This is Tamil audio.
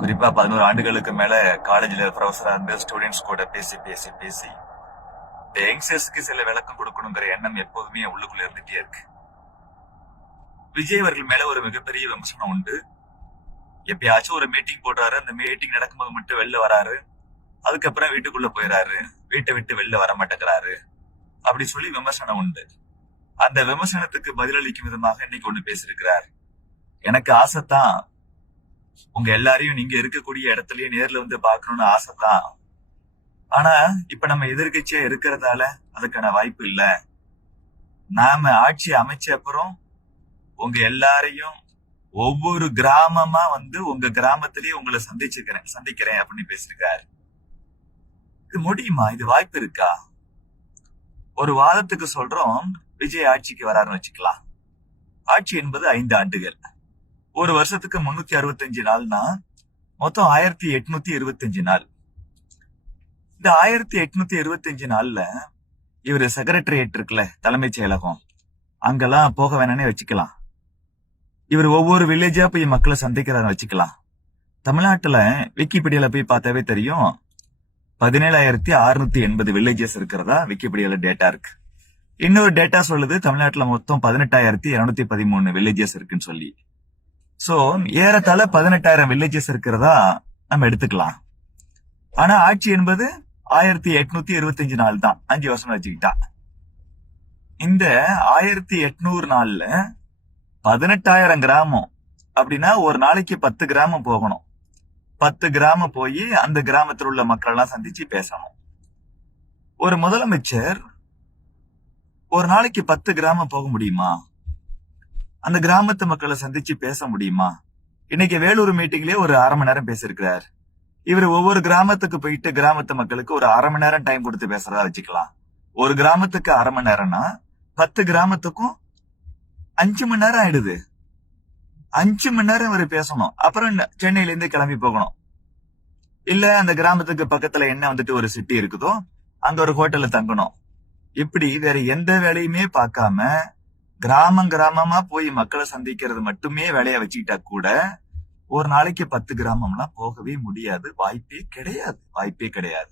குறிப்பா 11 ஆண்டுகளுக்கு மேல காலேஜ்ல ப்ரொஃபஸரா இருந்து ஸ்டூடெண்ட்ஸ் கூட பேசி பேசி பேசி இந்த யங்ஸ்டர்ஸ்க்கு சில விளக்கம் கொடுக்கணுங்கிற எண்ணம் எப்போதுமே என் உள்ளுக்குள்ள இருந்துட்டே இருக்கு. விஜய் அவர்கள் மேல ஒரு மிகப்பெரிய விமர்சனம் உண்டு. எப்பயாச்சும் ஒரு மீட்டிங் போடுறாரு, அந்த மீட்டிங் நடக்கும்போது மட்டும் வெளில வராரு, அதுக்கப்புறம் வீட்டுக்குள்ள போயிறாரு, வீட்டை விட்டு வெளில வர மாட்டேங்கிறாரு அப்படி சொல்லி விமர்சனம் உண்டு. அந்த விமர்சனத்துக்கு பதிலளிக்கும் விதமாக இன்னைக்கு ஒண்ணு பேசியிருக்கிறார். எனக்கு ஆசைத்தான், உங்க எல்லாரையும் நீங்க இருக்கக்கூடிய இடத்துலயே நேர்ல வந்து பாக்கணும்னு ஆசைதான். ஆனா இப்ப நம்ம எதிர்க்கட்சியா இருக்கிறதால அதுக்கான வாய்ப்பு இல்ல. நாம ஆட்சி அமைச்ச அப்புறம் உங்க எல்லாரையும் ஒவ்வொரு கிராமமா வந்து உங்க கிராமத்திலேயே உங்களை சந்திக்கிறேன் அப்படின்னு பேசியிருக்காரு. இது முடியுமா? இது வாய்ப்பு இருக்கா? ஒரு வாதத்துக்கு சொல்றோம், விஜய் ஆட்சிக்கு வராருன்னு வச்சுக்கலாம். ஆட்சி என்பது 5 ஆண்டுகள். ஒரு வருஷத்துக்கு 365 நாள்னா மொத்தம் 1825 நாள். இந்த 1825 நாள்ல இவரு செக்ரட்டரியேட் இருக்குல்ல, தலைமைச் செயலகம், அங்கெல்லாம் போக வேணானே வச்சுக்கலாம். இவர் ஒவ்வொரு வில்லேஜா போய் மக்களை சந்திக்கிறாரு வச்சுக்கலாம். தமிழ்நாட்டுல விக்கிபீடியால போய் பார்த்தாவே தெரியும், 17,680 வில்லேஜஸ் இருக்கிறதா விக்கிபீடியால டேட்டா இருக்கு. இன்னொரு டேட்டா சொல்லுது தமிழ்நாட்டுல மொத்தம் 18,213 வில்லேஜஸ் இருக்குன்னு சொல்லி. சோ ஏறத்தாழ 18,000 வில்லேஜஸ் இருக்கிறதா நம்ம எடுத்துக்கலாம். ஆனா ஆட்சி என்பது 1825 நாள் தான், 5 வருஷம் வச்சுக்கிட்டா. இந்த 1800 நாள்ல 18,000 கிராமம் அப்படின்னா ஒரு நாளைக்கு 10 கிராமம் போகணும். 10 கிராமம் போய் அந்த கிராமத்தில் உள்ள மக்கள் எல்லாம் சந்திச்சு பேசணும். ஒரு முதலமைச்சர் ஒரு நாளைக்கு 10 கிராமம் போக முடியுமா? அந்த கிராமத்து மக்களை சந்திச்சு பேச முடியுமா? இன்னைக்கு வேலூர் மீட்டிங்லயே ஒரு 1/2 மணி நேரம் பேசியிருக்கிறார். இவர் ஒவ்வொரு கிராமத்துக்கு போயிட்டு கிராமத்து மக்களுக்கு ஒரு 1/2 மணி நேரம் டைம் கொடுத்து பேசுறதா வச்சுக்கலாம். ஒரு கிராமத்துக்கு 1/2 மணி நேரம்னா 10 கிராமத்துக்கும் 5 மணி நேரம் ஆயிடுது. 5 மணி நேரம் இவர் பேசணும். அப்புறம் சென்னையில இருந்து கிளம்பி போகணும். இல்ல அந்த கிராமத்துக்கு பக்கத்துல என்ன வந்துட்டு ஒரு சிட்டி இருக்குதோ அங்க ஒரு ஹோட்டல்ல தங்கணும். இப்படி வேற எந்த வேலையுமே பார்க்காம கிராமமா போய் மக்களை சந்திக்கிறது மட்டுமே வேலையா வச்சுக்கிட்டா கூட ஒரு நாளைக்கு 10 கிராமம்லாம் போகவே முடியாது. வாய்ப்பே கிடையாது.